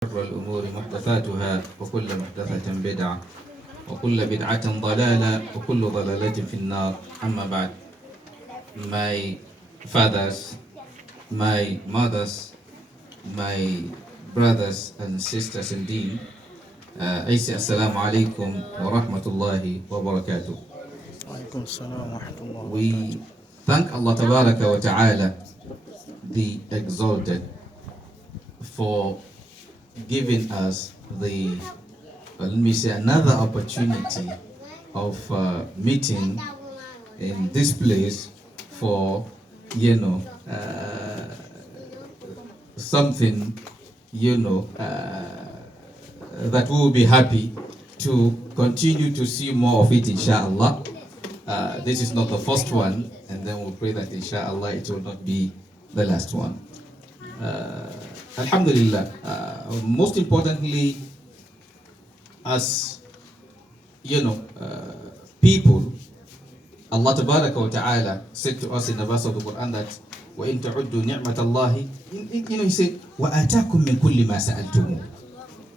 شر الأمور محدثاتها وكل محدثة بدعة وكل بدعة ضلالة وكل ضلالة في النار. أما بعد, my fathers, my mothers, my brothers and sisters in deen, I say assalamu alaikum wa rahmatullahi wa barakatuh. We thank Allah tabaraka wa ta'ala, the exalted, for giving us the, let me say, another opportunity of meeting in this place for, something, that we will be happy to continue to see more of it, inshallah. This is not the first one, and then we'll pray that inshallah it will not be the last one. Alhamdulillah. Most importantly, as people, Allah Tabaraka wa Ta'ala said to us in the verse of the Quran that وَإِن تَعُدُّوا نِعْمَةَ اللَّهِ, He said وَآتَاكُم مِّن كُلِّ مَا سَأَلْتُمُوهُ.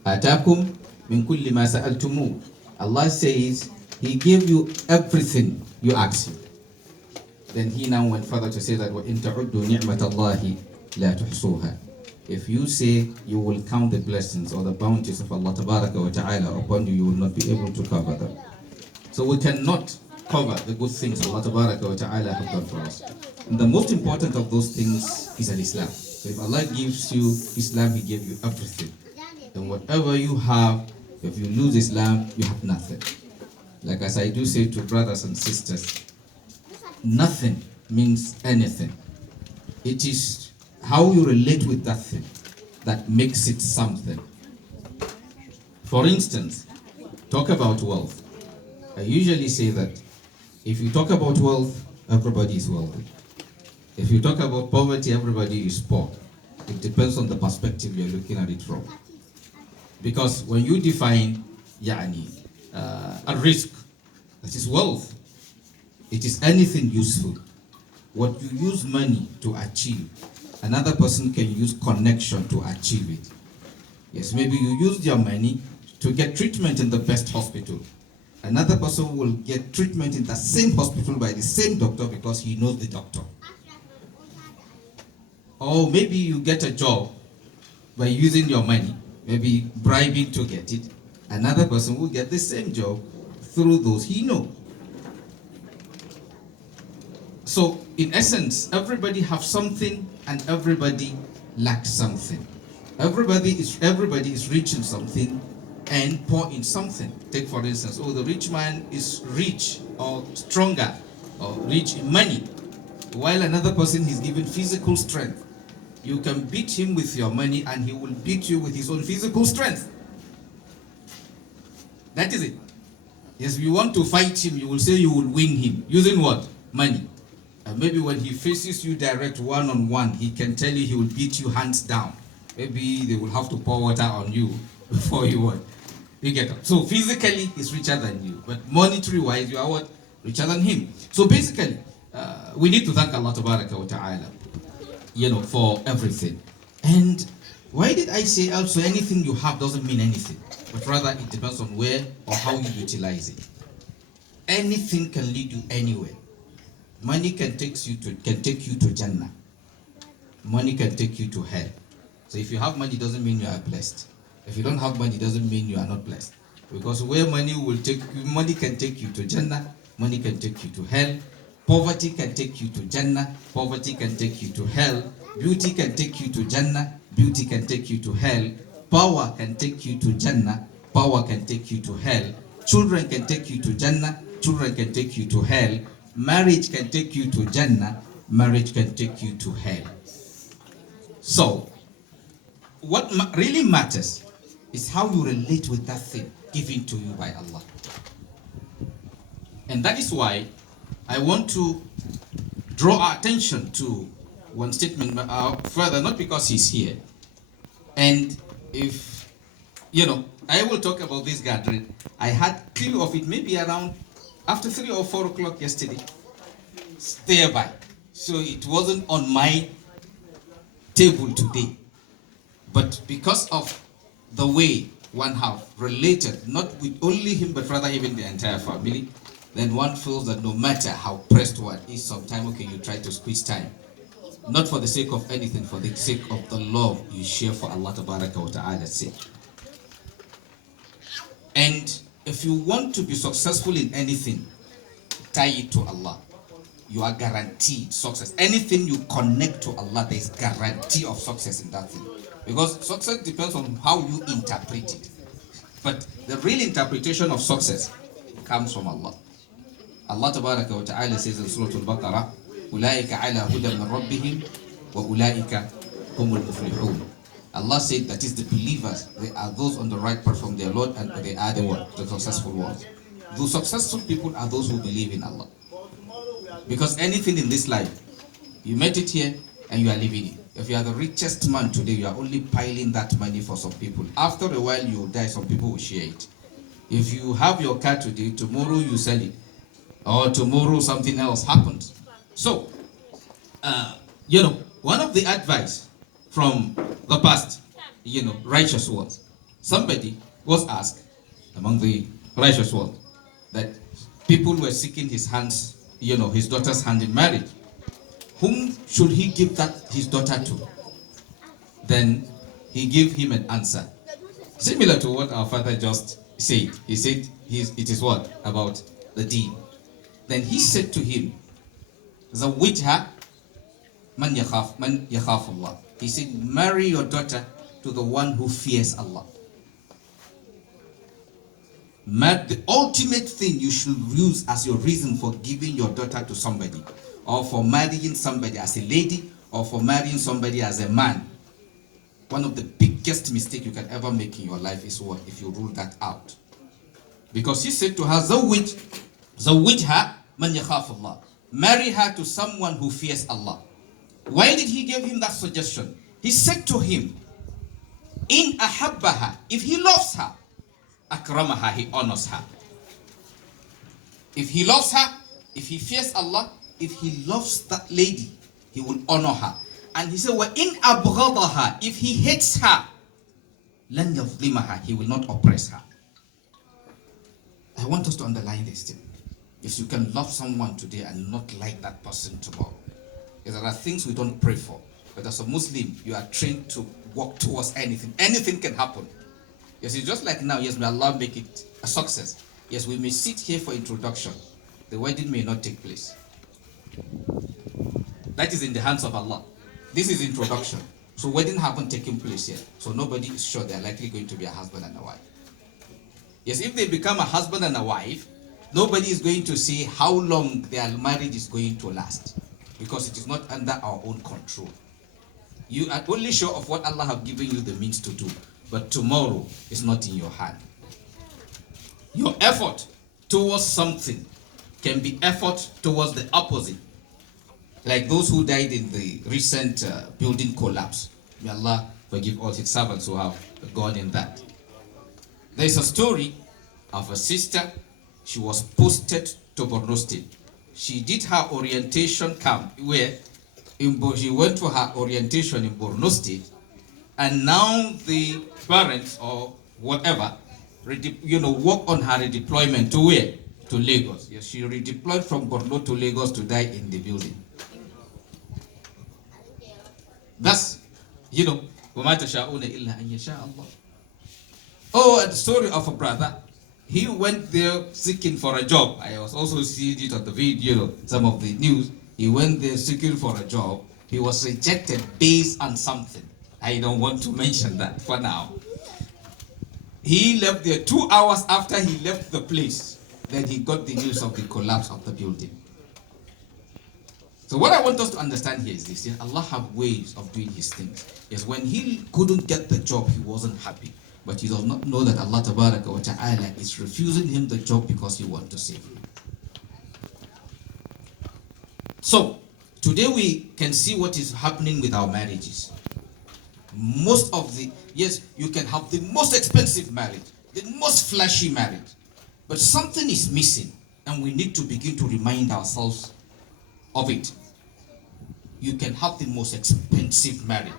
آتَاكُم مِّن كُلِّ مَا سَأَلْتُمُوهُ. Allah says He gave you everything you asked Him. Then He now went further to say that وَإِن تَعُدُّوا نِعْمَةَ اللَّهِ لَا تُحْصُوهَا. If you say you will count the blessings or the bounties of Allah Tabaraka wa Ta'ala upon you, you will not be able to cover them. So we cannot cover the good things Allah Tabaraka wa Ta'ala have done for us. And the most important of those things is Islam. So if Allah gives you Islam, He gave you everything. And whatever you have, if you lose Islam, you have nothing. Like as I do say to brothers and sisters, nothing means anything. It is how you relate with that thing that makes it something. For instance, talk about wealth. I usually say that if you talk about wealth, everybody is wealthy. If you talk about poverty, everybody is poor. It depends on the perspective you're looking at it from. Because when you define a risk, that is wealth, it is anything useful. What you use money to achieve, another person can use connection to achieve it. Yes, maybe you use your money to get treatment in the best hospital. Another person will get treatment in the same hospital by the same doctor because he knows the doctor. Or maybe you get a job by using your money, maybe bribing to get it. Another person will get the same job through those he knows. So, in essence, everybody have something and everybody lacks something. Everybody is rich in something and poor in something. Take for instance, the rich man is rich or stronger or rich in money, while another person is given physical strength. You can beat him with your money and he will beat you with his own physical strength. That is it. Yes, if you want to fight him, you will say you will win him. Using what? Money. And maybe when he faces you direct one-on-one, he can tell you he will beat you hands down. Maybe they will have to pour water on you before you what? You get up. So physically, he's richer than you. But monetary-wise, you are what? Richer than him. So basically, we need to thank Allah Tabaraka wa Ta'ala, for everything. And why did I say also anything you have doesn't mean anything? But rather, it depends on where or how you utilize it. Anything can lead you anywhere. Money can take you to Jannah. Money can take you to hell. So if you have money, doesn't mean you are blessed. If you don't have money, doesn't mean you are not blessed. Because where money can take you to Jannah, money can take you to hell. Poverty can take you to Jannah, poverty can take you to hell. Beauty can take you to Jannah, beauty can take you to hell. Power can take you to Jannah, power can take you to hell. Children can take you to Jannah, children can take you to hell. Marriage can take you to Jannah, marriage can take you to hell. So, what really matters is how you relate with that thing given to you by Allah. And that is why I want to draw our attention to one statement further, not because he's here. And if, I will talk about this gathering. I had clue of it maybe around after 3 or 4 o'clock yesterday. Thereby. So it wasn't on my table today. But because of the way one have related, not with only him, but rather even the entire family, then one feels that no matter how pressed one is, sometime, okay, you try to squeeze time. Not for the sake of anything, for the sake of the love you share for Allah Tabaraka wa Ta'ala's sake. And if you want to be successful in anything, tie it to Allah. You are guaranteed success. Anything you connect to Allah, there is guarantee of success in that thing. Because success depends on how you interpret it. But the real interpretation of success comes from Allah. Allah Tabaraka wa Ta'ala says in Surah Al-Baqarah, أُولَٰئِكَ عَلَىٰ هُدًى مِّن رَبِّهِمْ وَأُولَٰئِكَ هُمُ الْمُفْلِحُونَ. Allah said that is the believers, they are those on the right path from their Lord, and they are the successful ones. The successful people are those who believe in Allah. Because anything in this life, you met it here and you are living it. If you are the richest man today, you are only piling that money for some people. After a while, you will die, some people will share it. If you have your car today, tomorrow you sell it. Or tomorrow something else happens. So, one of the advice from the past, righteous ones, somebody was asked among the righteous ones that people were seeking his hands, his daughter's hand in marriage. Whom should he give his daughter to? Then he gave him an answer similar to what our father just said. He said it is what? About the deen. Then he said to him, Zawwijha man yakhaf Allah. He said, marry your daughter to the one who fears Allah. The ultimate thing you should use as your reason for giving your daughter to somebody, or for marrying somebody as a lady, or for marrying somebody as a man, one of the biggest mistakes you can ever make in your life is what? If you rule that out. Because he said to her, Zawwijha man yakhaf Allah. Marry her to someone who fears Allah. Why did he give him that suggestion? He said to him, In ahabbaha, if he loves her, akramaha, he honors her. If he loves her, if he fears Allah, if he loves that lady, he will honor her. And he said, in abghadaha, if he hates her, lan yadhlimaha, he will not oppress her. I want us to underline this thing. Yes, you can love someone today and not like that person tomorrow. Yes, there are things we don't pray for. But as a Muslim, you are trained to work towards anything. Anything can happen. Yes, it's just like now, yes, may Allah make it a success. Yes, we may sit here for introduction. The wedding may not take place. That is in the hands of Allah. This is introduction. So wedding haven't taken place yet. So nobody is sure they are likely going to be a husband and a wife. Yes, if they become a husband and a wife, nobody is going to say how long their marriage is going to last, because it is not under our own control. You are only sure of what Allah have given you the means to do, but tomorrow is not in your hand. Your effort towards something can be effort towards the opposite. Like those who died in the recent building collapse. May Allah forgive all his servants who have gone in that. There is a story of a sister. She was posted to Borno State. She did her orientation camp where she went for her orientation in Borno State, and now the parents or whatever, work on her redeployment to where? To Lagos. Yes, she redeployed from Borno to Lagos to die in the building. That's, وَمَا تَشَاءُونَ إِلَّا أَن يَشَاءَ اللَّهُ. Oh, and the story of a brother. He went there seeking for a job. I was also seeing it on the video, some of the news. He went there seeking for a job. He was rejected based on something. I don't want to mention that for now. He left there 2 hours after he left the place. Then he got the news of the collapse of the building. So what I want us to understand here is this. Yes, Allah have ways of doing his things. Yes, when he couldn't get the job, he wasn't happy. But he does not know that Allah Tabaraka wa Ta'ala is refusing him the job because he wants to save him. So, today we can see what is happening with our marriages. Yes, you can have the most expensive marriage, the most flashy marriage. But something is missing, and we need to begin to remind ourselves of it. You can have the most expensive marriage.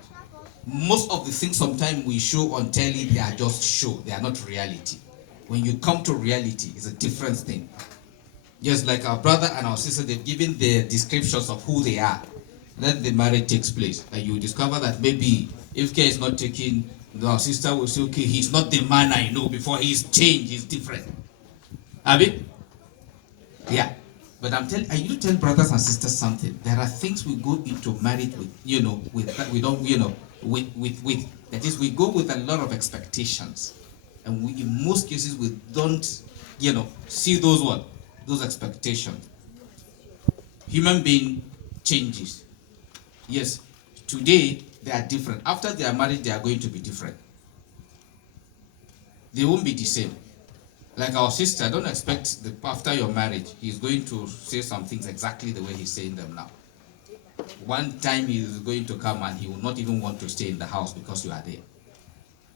Most of the things sometimes we show on telly, they are just show, they are not reality. When you come to reality, it's a different thing. Just like our brother and our sister, they've given their descriptions of who they are. Then the marriage takes place, and you discover that maybe if care is not taken, our sister will say, okay, he's not the man I know before, he's changed, he's different. Abi? Yeah. But I'm telling, I need to tell brothers and sisters something. There are things we go into marriage with, with that we don't, with that is, we go with a lot of expectations, and we, in most cases, we don't, see those expectations. Human being changes. Yes, today they are different. After they are married, they are going to be different. They won't be the same. Like our sister, don't expect after your marriage, he's going to say some things exactly the way he's saying them now. One time he is going to come and he will not even want to stay in the house because you are there.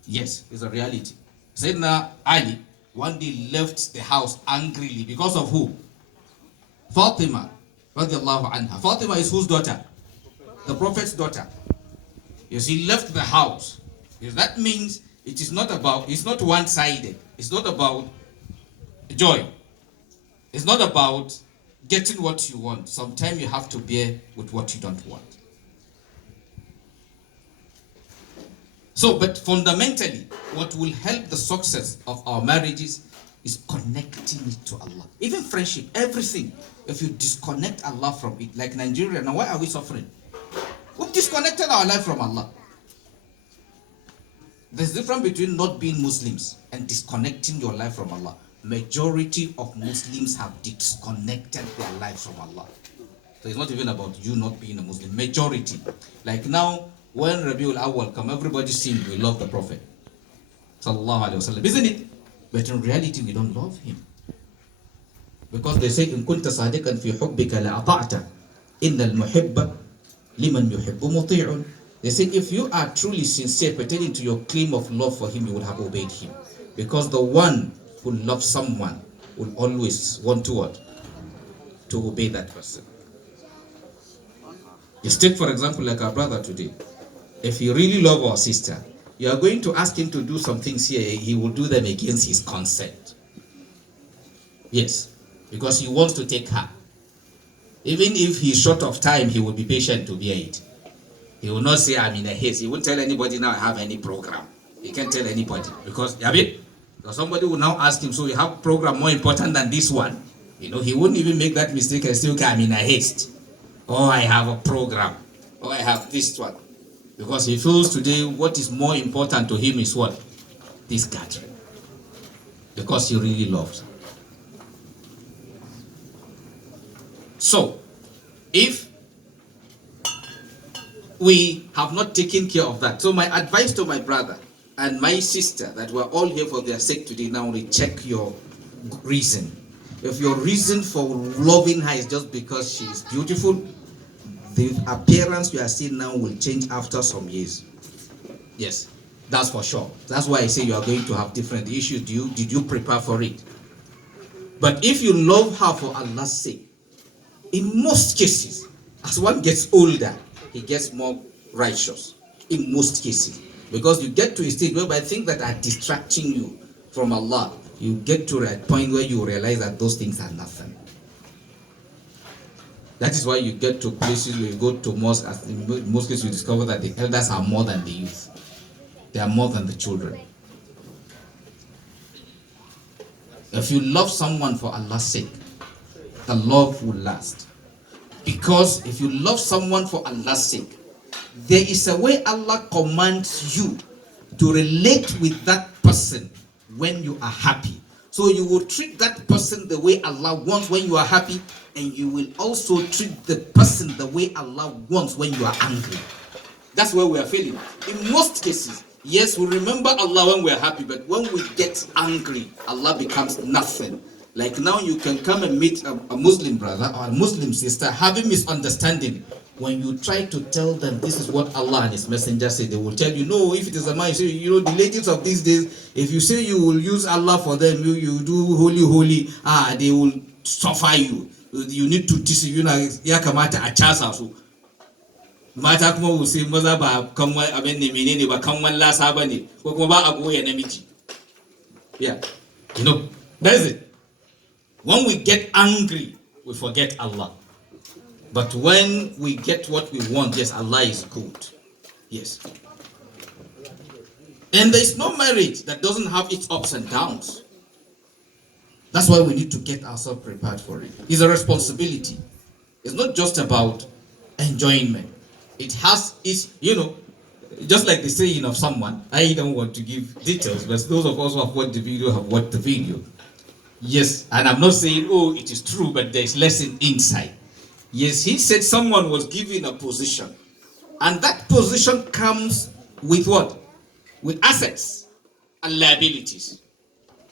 Yes, it's a reality. Sayyidina Ali one day left the house angrily because of who? Fatima, radiallahu anha. Fatima is whose daughter? The Prophet's daughter. Yes, he left the house. Yes, that means it is not about, it's not one-sided. It's not about joy. It's not about getting what you want. Sometimes you have to bear with what you don't want. So, but fundamentally, what will help the success of our marriages is connecting it to Allah. Even friendship, everything. If you disconnect Allah from it, like Nigeria, now why are we suffering? We've disconnected our life from Allah. There's a difference between not being Muslims and disconnecting your life from Allah. Majority of Muslims have disconnected their lives from Allah. So it's not even about you not being a Muslim. Majority. Like now, when Rabiul Awwal come, everybody sing, we love the Prophet. Sallallahu Alaihi Wasallam. Isn't it? But in reality, we don't love him. Because they say, in kunta sadiqan fi hubbika la ata'ta. Inna al-muhibba liman yuhibbu muti'un. They say, if you are truly sincere pertaining to your claim of love for him, you would have obeyed him. Because the one who loves someone will always want to what? To obey that person. Just take, for example, like our brother today. If you really love our sister, you are going to ask him to do some things here, he will do them against his consent. Yes, because he wants to take her. Even if he's short of time, he will be patient to bear it. He will not say, I'm in a haste. He won't tell anybody now I have any program. He can't tell anybody. Because, somebody will now ask him, so you have program more important than this one? He wouldn't even make that mistake and say, okay, I'm in a haste. Or I have a program. Or I have this one. Because he feels today what is more important to him is what? This gathering. Because he really loves her. So, if we have not taken care of that, so my advice to my brother and my sister, that we're all here for their sake today, now recheck your reason. If your reason for loving her is just because she is beautiful, the appearance you are seeing now will change after some years. Yes, that's for sure. That's why I say you are going to have different issues. Did you prepare for it? But if you love her for Allah's sake, in most cases, as one gets older, he gets more righteous. In most cases. Because you get to a stage whereby things that are distracting you from Allah, you get to a point where you realize that those things are nothing. That is why you get to places where you go to mosque, in most cases you discover that the elders are more than the youth. They are more than the children. If you love someone for Allah's sake, the love will last. Because if you love someone for Allah's sake, there is a way Allah commands you to relate with that person when you are happy. So you will treat that person the way Allah wants when you are happy, and you will also treat the person the way Allah wants when you are angry. That's where we are failing. In most cases, yes, we remember Allah when we are happy, but when we get angry, Allah becomes nothing. Like now you can come and meet a Muslim brother or a Muslim sister having misunderstanding. When you try to tell them this is what Allah and His Messenger say, they will tell you, no, if it is a man, you say, the ladies of these days, if you say you will use Allah for them, you do holy, they will suffer you. You need to teach, yakamata a chasa. Mata kuma will say maza ba kanwan abin ne menene ba kanwan lasa ba ne ko kuma ba a goya namiji. Yeah, you know, that's it. When we get angry, we forget Allah. But when we get what we want, yes, Allah is good. Yes. And there is no marriage that doesn't have its ups and downs. That's why we need to get ourselves prepared for it. It's a responsibility. It's not just about enjoyment. It has its, just like the saying of someone, I don't want to give details, but those of us who have watched the video have watched the video. Yes, and I'm not saying, oh, it is true, but there's lesson inside. Yes, he said someone was given a position, and that position comes with what? With assets and liabilities.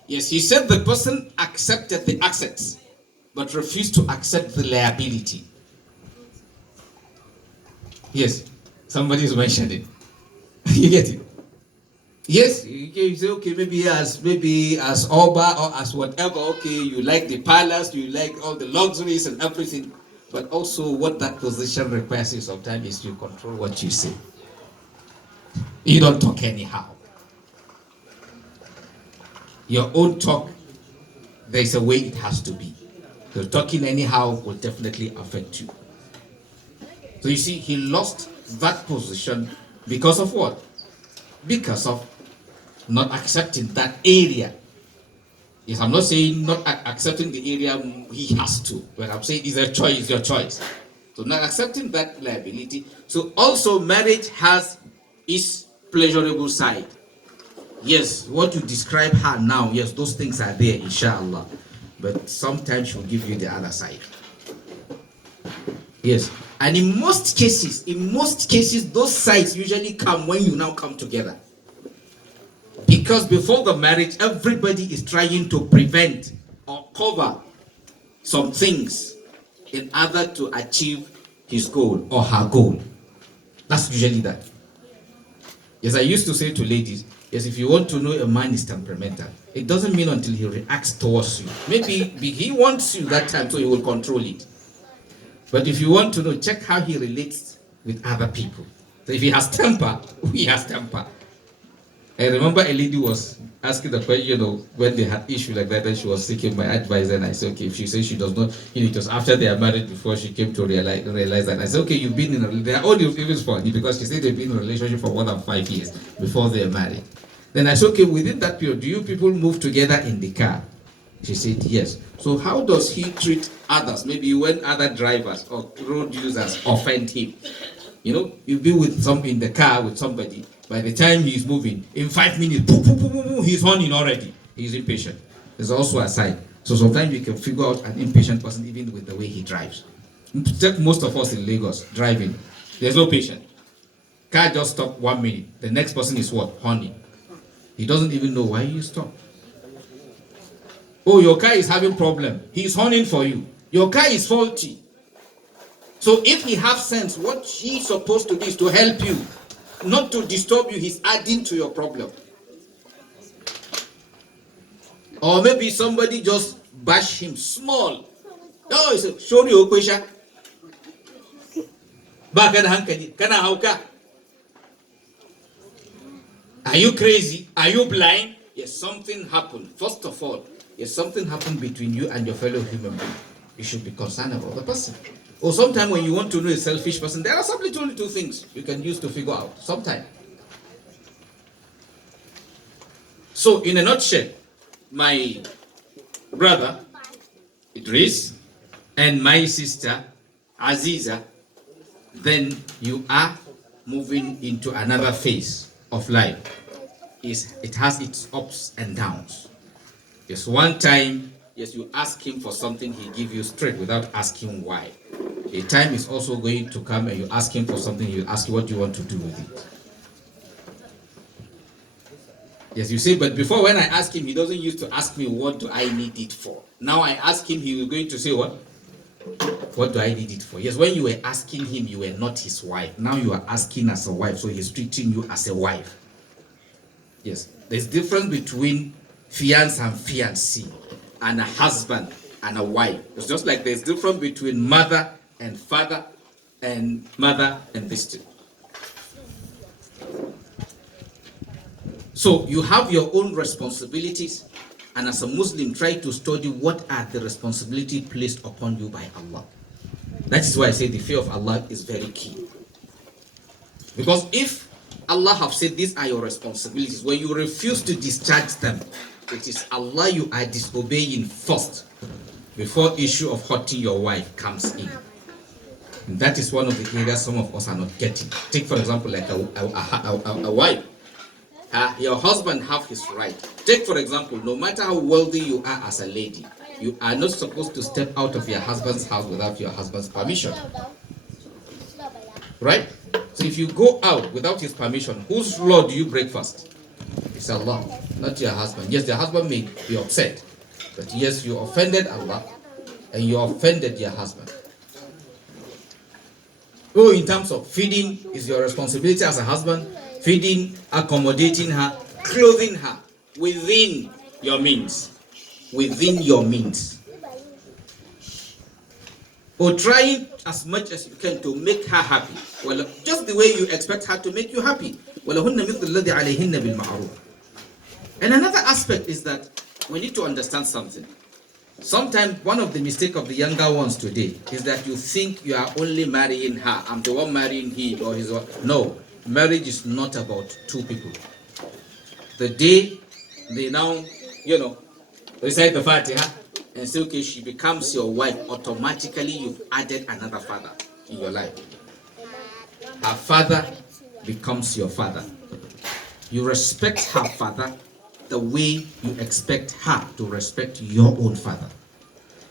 Yes, he said the person accepted the assets, but refused to accept the liability. Yes, somebody is mentioning. You get it? Yes, you say, okay, maybe as Oba or as whatever, okay, you like the palace, you like all the luxuries and everything, but also what that position requires you sometimes is you control what you say. You don't talk anyhow. Your own talk, there's a way it has to be. So talking anyhow will definitely affect you. So you see, he lost that position because of what? Because of not accepting that area. Yes, I'm not saying not accepting the area he has to, but I'm saying it's a choice, it's your choice. So not accepting that liability. So also marriage has its pleasurable side. Yes, what you describe her now, yes, those things are there, inshallah. But sometimes she'll give you the other side. Yes. And in most cases, those sides usually come when you now come together. Because before the marriage, everybody is trying to prevent or cover some things in order to achieve his goal or her goal. That's usually that. Yes, I used to say to ladies, yes, if you want to know a man is temperamental, it doesn't mean until he reacts towards you. Maybe he wants you that time, so he will control it. But if you want to know, check how he relates with other people. So if he has temper, he has temper. I remember a lady was asking the question, when they had issue like that, and she was seeking my advice, and I said, okay, if she says she does not, it was after they are married before she came to realize that. I said, okay, you've been in a, they are all even funny because she said they've been in a relationship for more than 5 years before they are married. Then I said, okay, within that period, do you people move together in the car? She said, yes. So how does he treat others? Maybe when other drivers or road users offend him. You'll be with in the car with somebody. By the time he's moving, in 5 minutes, boom, boom, boom, boom, he's running already. He's impatient. There's also a sign. So sometimes you can figure out an impatient person even with the way he drives. Take most of us in Lagos driving. There's no patience. Car just stop 1 minute. The next person is what? Honey. He doesn't even know why you stop. Oh, your car is having problem. He's honing for you. Your car is faulty. So if he has sense, what he's supposed to do is to help you, not to disturb you. He's adding to your problem. Or maybe somebody just bash him small. Oh, he said, show you question. Are you crazy? Are you blind? Yes, something happened. First of all, yes, something happened between you and your fellow human being. You should be concerned about the person. Or sometimes when you want to know a selfish person, there are some little things you can use to figure out. Sometimes. So, in a nutshell, my brother Idris and my sister Aziza, then you are moving into another phase of life. It has its ups and downs. Yes, one time, yes, you ask him for something, he give you straight without asking why. A time is also going to come and you ask him for something, he'll ask you what do you want to do with it. Yes, you say, but before when I ask him, he doesn't used to ask me what do I need it for. Now I ask him, he was going to say what? What do I need it for? Yes, when you were asking him, you were not his wife. Now you are asking as a wife, so he's treating you as a wife. Yes, there's difference between fiancé and fiancée, and a husband and a wife. It's just like there's difference between mother and father, and mother and this too. So you have your own responsibilities, and as a Muslim, try to study what are the responsibilities placed upon you by Allah. That is why I say the fear of Allah is very key. Because if Allah have said these are your responsibilities, when you refuse to discharge them, it is Allah you are disobeying first before issue of hurting your wife comes in. And that is one of the areas some of us are not getting. Take for example like a wife. Your husband have his right. Take for example, no matter how wealthy you are as a lady, you are not supposed to step out of your husband's house without your husband's permission. Right? So if you go out without his permission, whose law do you break first? It's Allah, not your husband. Yes, the husband may be upset, but yes, you offended Allah and you offended your husband. Oh, in terms of feeding is your responsibility as a husband, feeding, accommodating her, clothing her within your means. Within your means. Or trying as much as you can to make her happy. Well, just the way you expect her to make you happy. And another aspect is that we need to understand something. Sometimes one of the mistakes of the younger ones today is that you think you are only marrying her. I'm the one marrying him or his wife. No, marriage is not about two people. The day they now, recite the Fatiha and say, okay, she becomes your wife, automatically you've added another father in your life. Her father becomes your father. You respect her father the way you expect her to respect your own father.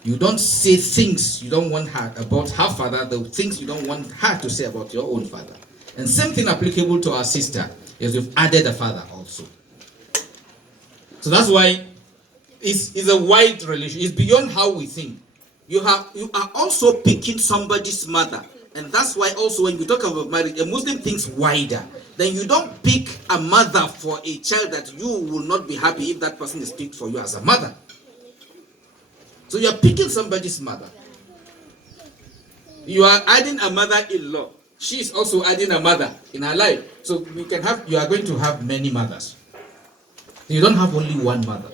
You don't say things you don't want her about her father, the things you don't want her to say about your own father. And same thing applicable to our sister, is you've added a father also. So that's why it's a wide relation. It's beyond how we think. You are also picking somebody's mother. And that's why also when we talk about marriage, a Muslim thinks wider. Then you don't pick a mother for a child that you will not be happy if that person is picked for you as a mother. So you're picking somebody's mother. You are adding a mother-in-law. She is also adding a mother in her life. So you are going to have many mothers. You don't have only one mother.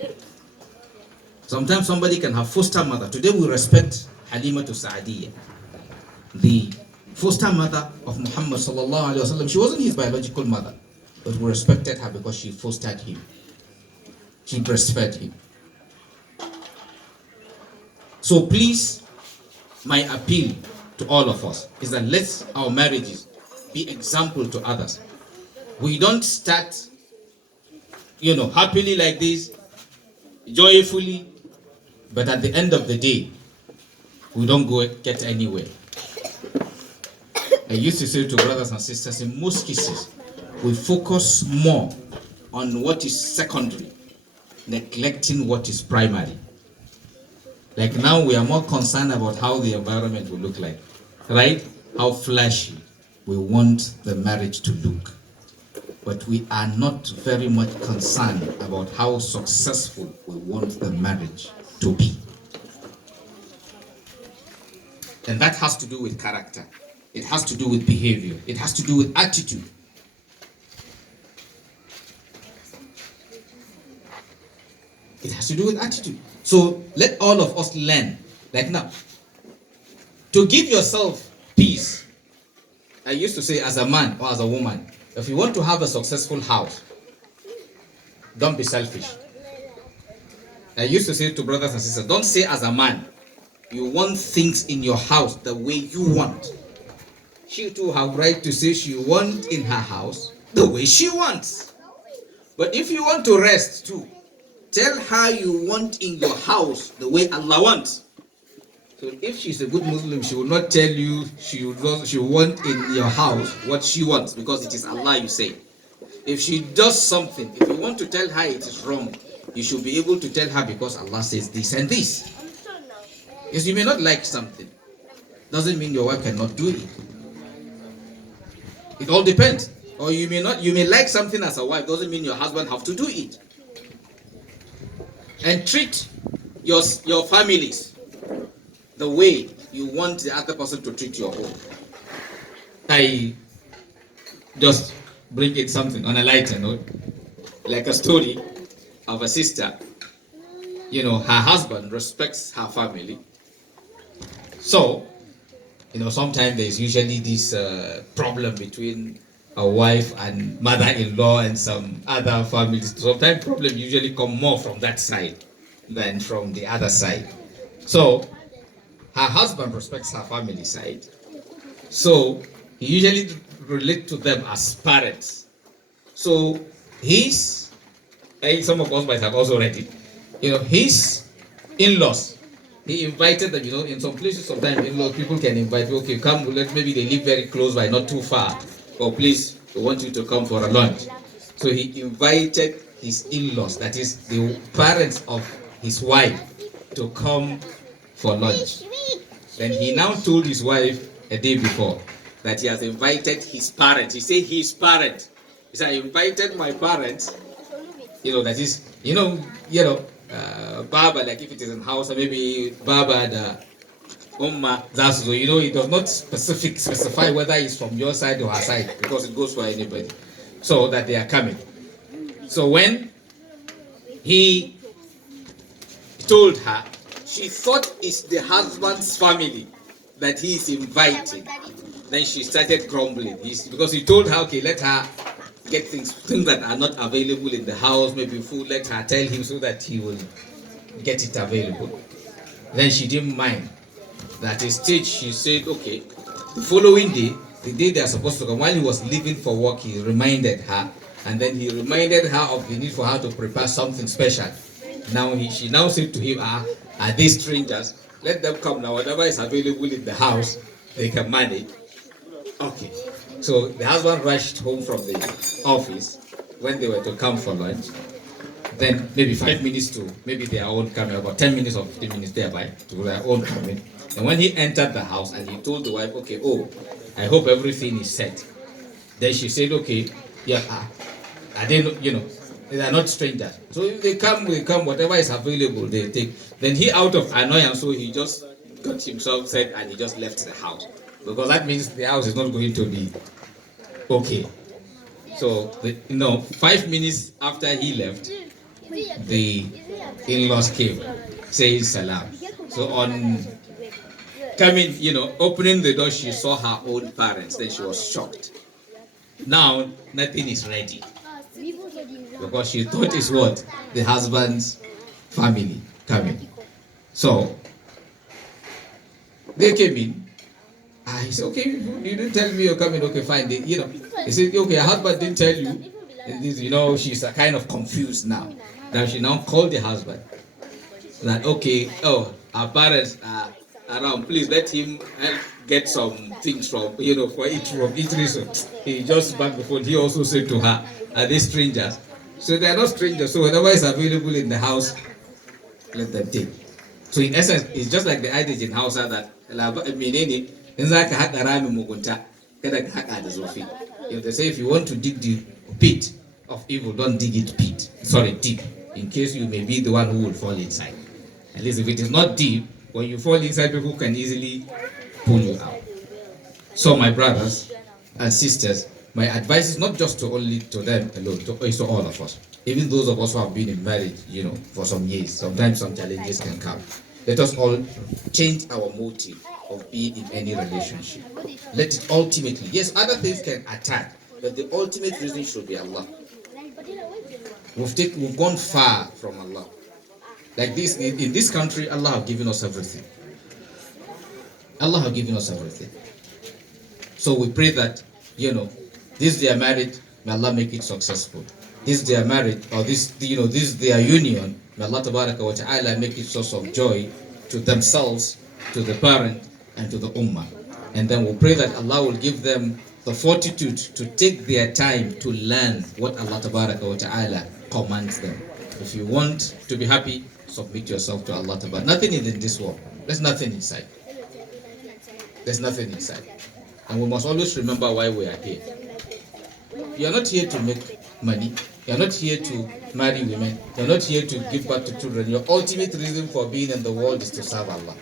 Sometimes somebody can have foster mother. Today we respect Halima to Sa'adiyya, the foster mother of Muhammad sallallahu alaihi wasallam. She wasn't his biological mother, but we respected her because she fostered him. She breastfed him. So please, my appeal to all of us is that let our marriages be example to others. We don't start, happily like this, joyfully, but at the end of the day, we don't get anywhere. I used to say to brothers and sisters, in most cases, we focus more on what is secondary, neglecting what is primary. Like now we are more concerned about how the environment will look like, right? How flashy we want the marriage to look. But we are not very much concerned about how successful we want the marriage to be. And that has to do with character. It has to do with behavior. It has to do with attitude. It has to do with attitude. So let all of us learn, like now, to give yourself peace. I used to say, as a man or as a woman, if you want to have a successful house, don't be selfish. I used to say to brothers and sisters, don't say as a man, you want things in your house the way you want. She too have right to say she wants in her house the way she wants. But if you want to rest too, tell her you want in your house the way Allah wants. So if she's a good Muslim, she will not tell you she want in your house what she wants, because it is Allah you say. If she does something, if you want to tell her it is wrong, you should be able to tell her because Allah says this and this. Yes, you may not like something. Doesn't mean your wife cannot do it. It all depends. Or you may like something as a wife, doesn't mean your husband have to do it. And treat your families the way you want the other person to treat your own. I just bring in something on a lighter note, like a story of a sister. Her husband respects her family. So, sometimes there's usually this problem between a wife and mother-in-law and some other families. Sometimes problems usually come more from that side than from the other side. So, her husband respects her family side. So, he usually relate to them as parents. So, some of us might have also read it, his in-laws, he invited them. In some places sometimes in-laws, people can invite, okay, come, maybe they live very close by, not too far, or please, we want you to come for a lunch. So he invited his in-laws, that is the parents of his wife, to come for lunch. Then he now told his wife a day before that he has invited his parents. He said his parent. He said, I invited my parents. That is, Baba, like if it is in house, or maybe Baba, the Umma, that's so, it does not specify whether it's from your side or her side, because it goes for anybody. So that they are coming. So when he told her, she thought it's the husband's family that he is inviting. Then she started grumbling. Because he told her, okay, let her get things that are not available in the house, maybe food, let her tell him so that he will get it available. Then she didn't mind. At a stage, she said, okay, the following day, the day they are supposed to come, while he was leaving for work, he reminded her, and then he reminded her of the need for her to prepare something special. She now said to him, are they strangers? Let them come now, whatever is available in the house, they can manage. Okay. So the husband rushed home from the office when they were to come for lunch. Then maybe 5 minutes to maybe their own coming, about 10 minutes or 15 minutes thereby to their own coming. And when he entered the house and he told the wife, okay, I hope everything is set. Then she said, okay, yeah, are they, they are not strangers. So if they come, whatever is available, they take. Then he, out of annoyance, so he just got himself set and he just left the house. Because that means the house is not going to be okay. So, 5 minutes after he left, the in-laws came, saying salam. So on coming, opening the door, she saw her own parents. Then she was shocked. Now, nothing is ready. Because she thought it's what? The husband's family coming. So, they came in. He said, okay, you didn't tell me you're coming, okay, fine. He said, okay, her husband didn't tell you. And this, she's kind of confused now. Now she now called the husband. That, okay, our parents are around, please let him help get some things from, for each reason. He just back before, he also said to her, are they strangers? So they are not strangers, so whatever is available in the house, let them take. So in essence, it's just like the adage in Hausa that, in zaka haƙa ramin mugunta, kada ka haƙa da zofi. They say if you want to dig the pit of evil, don't dig it deep, in case you may be the one who will fall inside. At least if it is not deep, when you fall inside, people can easily pull you out. So my brothers and sisters, my advice is not just to them alone, it's to all of us. Even those of us who have been in marriage, for some years, sometimes some challenges can come. Let us all change our motive of being in any relationship. Let it ultimately, yes, other things can attack, but the ultimate reason should be Allah. We've gone far from Allah. Like this, in this country, Allah have given us everything. Allah have given us everything. So we pray that, this their marriage, may Allah make it successful. This their marriage, or this their union, may Allah Tabaraka wa Ta'ala make it source of joy to themselves, to the parent, and to the ummah. And then we'll pray that Allah will give them the fortitude to take their time to learn what Allah Tabaraka wa Ta'ala commands them. If you want to be happy, submit yourself to Allah Tabaraka. Nothing is in this world. There's nothing inside. There's nothing inside. And we must always remember why we are here. You are not here to make money. You are not here to marry women. You are not here to give birth to children. Your ultimate reason for being in the world is to serve Allah.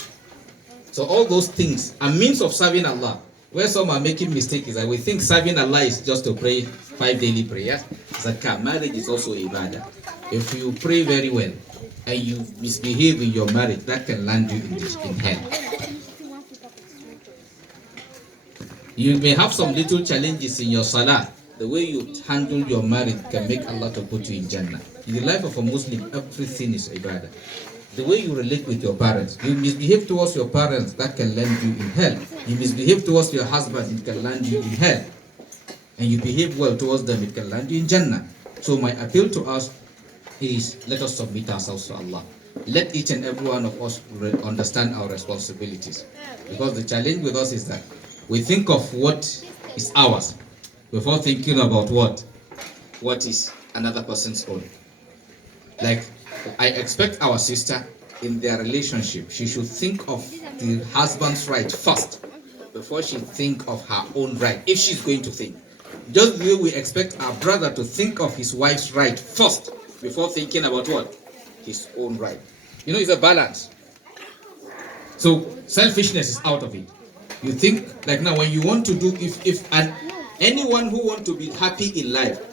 So all those things are means of serving Allah. Where some are making mistakes is that we think serving Allah is just to pray 5 daily prayers. Zakah, marriage is also ibadah. If you pray very well and you misbehave in your marriage, that can land you in hell. You may have some little challenges in your salah. The way you handle your marriage can make Allah to put you in Jannah. In the life of a Muslim, everything is ibadah. The way you relate with your parents, you misbehave towards your parents, that can land you in hell. You misbehave towards your husband, it can land you in hell. And you behave well towards them, it can land you in Jannah. So my appeal to us is, let us submit ourselves to Allah. Let each and every one of us understand our responsibilities. Because the challenge with us is that we think of what is ours before thinking about what is another person's own. Like, I expect our sister in their relationship, she should think of the husband's right first before she think of her own right, if she's going to think. Just the way we expect our brother to think of his wife's right first before thinking about what? His own right. You know, it's a balance. So selfishness is out of it. You think, like now, when you want to do, anyone who want to be happy in life,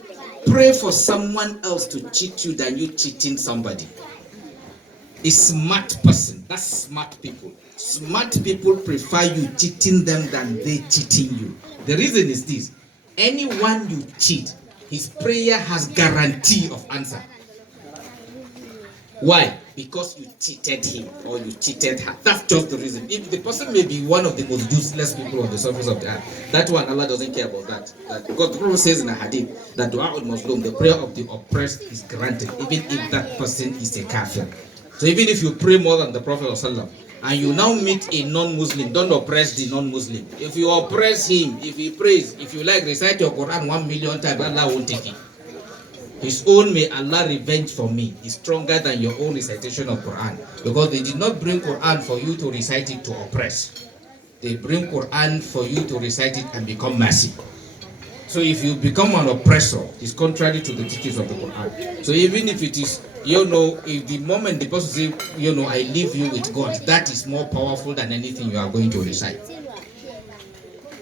pray for someone else to cheat you than you cheating somebody. A smart person, that's smart people. Smart people prefer you cheating them than they cheating you. The reason is this: anyone you cheat, his prayer has guarantee of answer. Why? Because you cheated him or you cheated her. That's just the reason. If the person may be one of the most useless people on the surface of the earth, that one, Allah doesn't care about that. Because the Prophet says in a hadith that Dua al-Mazlum, the prayer of the oppressed, is granted, even if that person is a kafir. So even if you pray more than the Prophet ﷺ, and you now meet a non-Muslim, don't oppress the non-Muslim. If you oppress him, if he prays, if you like recite your Quran 1 million times, Allah won't take it. His own may Allah revenge for me is stronger than your own recitation of Quran, because they did not bring Quran for you to recite it to oppress. They bring Quran for you to recite it and become mercy. So if you become an oppressor, it's contrary to the teachings of the Quran. So even if it is, if the moment the person says, I leave you with God, that is more powerful than anything you are going to recite.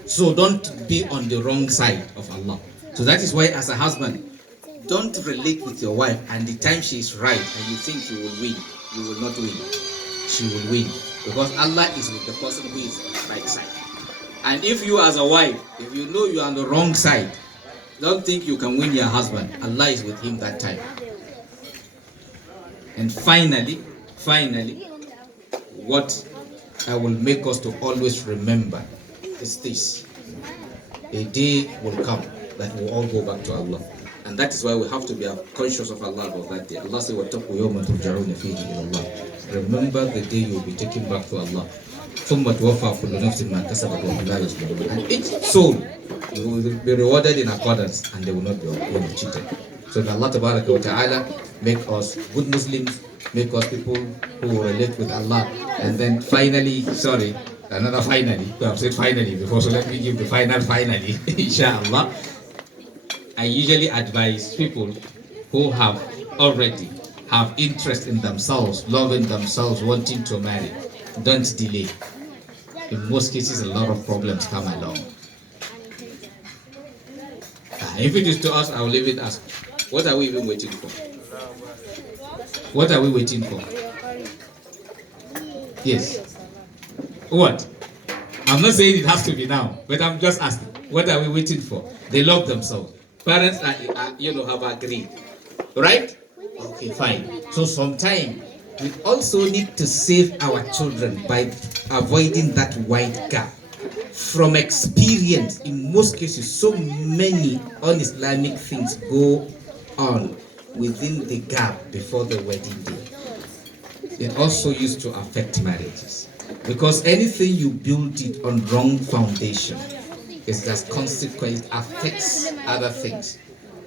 So don't be on the wrong side of Allah. So that is why, as a husband, don't relate with your wife and the time she is right and you think you will win. You will not win. She will win. Because Allah is with the person who is on the right side. And if you as a wife, if you know you are on the wrong side, don't think you can win your husband. Allah is with him that time. And finally, what I will make us to always remember is this: a day will come that we'll all go back to Allah. And that is why we have to be conscious of Allah about that day. Allah says, وَاتَّقُوا يَوْمًا تُرْجَعُونَ فِيهِ إِلَى اللَّهِ. Remember the day you will be taken back to Allah. ثُمَّ تُوَفَّى كُلُّ نَفْسٍ مَا كَسَبَتْ وَهُمْ لَا يُظْلَمُونَ. And each soul will be rewarded in accordance, and they will not be cheated. So may Allah Tabaraka wa Ta'ala make us good Muslims, make us people who will relate with Allah. And then finally, another finally, I've said finally before, so let me give the finally, inshallah. I usually advise people who already have interest in themselves, loving themselves, wanting to marry, don't delay. In most cases, a lot of problems come along. If it is to us, I will leave it as, what are we even waiting for? What are we waiting for? Yes. What? I'm not saying it has to be now, but I'm just asking, what are we waiting for? They love themselves. Parents have agreed, right? Okay, fine. So sometime we also need to save our children by avoiding that wide gap. From experience, in most cases, so many un-Islamic things go on within the gap before the wedding day. It also used to affect marriages, because anything you build it on wrong foundation, is that consequence affects other things.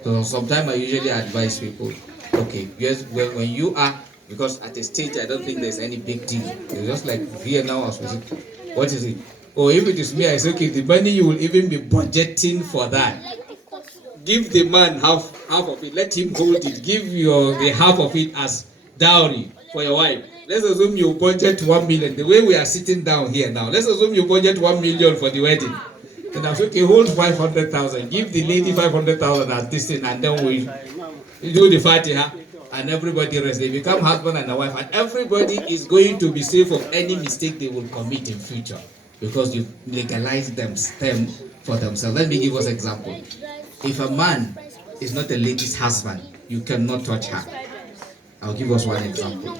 So sometimes I usually advise people, okay, yes, when you are, because at a stage I don't think there's any big deal. It's just like here now, what is it? Or if it is me, I say, okay, the money you will even be budgeting for that. Give the man half of it, let him hold it, give the half of it as dowry for your wife. Let's assume you budget 1 million. The way we are sitting down here now, let's assume you budget 1 million for the wedding. And I was okay, hold 500,000, give the lady 500,000 as this thing, and then we do the Fatiha, and everybody rest. They become husband and a wife, and everybody is going to be safe of any mistake they will commit in future because you legalize them for themselves. Let me give us an example. If a man is not a lady's husband, you cannot touch her. I'll give us one example.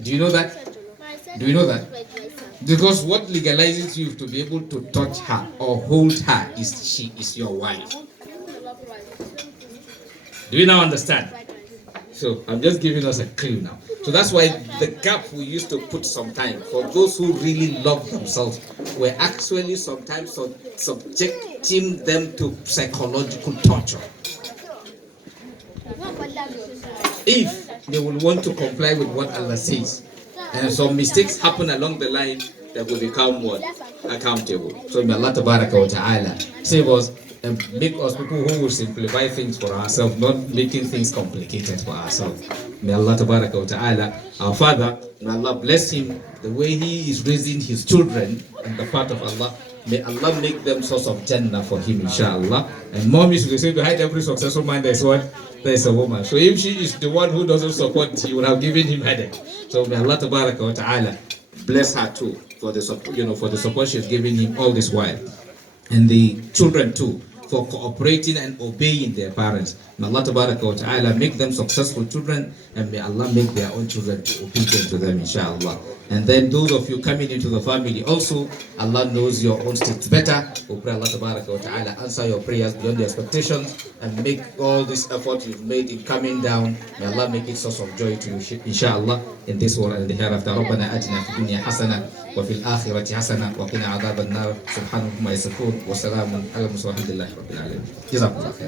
Do you know that? Do you know that? Because what legalizes you to be able to touch her or hold her is she is your wife. Do you now understand? So I'm just giving us a clue now. So that's why the gap we used to put sometime for those who really love themselves, we're actually sometimes subjecting them to psychological torture. If they will want to comply with what Allah says, and some mistakes happen along the line, they will become what? Accountable. So may Allah Tabaraka wa Ta'ala save us and make us people who will simplify things for ourselves, not making things complicated for ourselves. May Allah Tabaraka wa Ta'ala, our Father, may Allah bless him the way he is raising his children in the path of Allah. May Allah make them source of Jannah for him, inshallah. And mommies, they say behind every successful man there's what? There's a woman. So if she is the one who doesn't support, he would have given him headache. So may Allah Tabaraka wa Ta'ala bless her too for the for the support she's giving him all this while, and the children too for cooperating and obeying their parents. May Allah Tabaraka wa Ta'ala make them successful children, and may Allah make their own children obedient to them, inshallah. And then those of you coming into the family also, Allah knows your own state better. We pray Allah Tabaraka wa Ta'ala answer your prayers beyond the expectations and make all this effort you've made in coming down. May Allah make it source of joy to you, inshallah, in this world and the hereafter. ربنا آتنا في الدنيا حسنة وفي الآخرة حسنة وقنا عذاب النار. سبحانه وتعالى يصفون وسلام على المرسلين والحمد لله رب العالمين. جزاكم الله خير.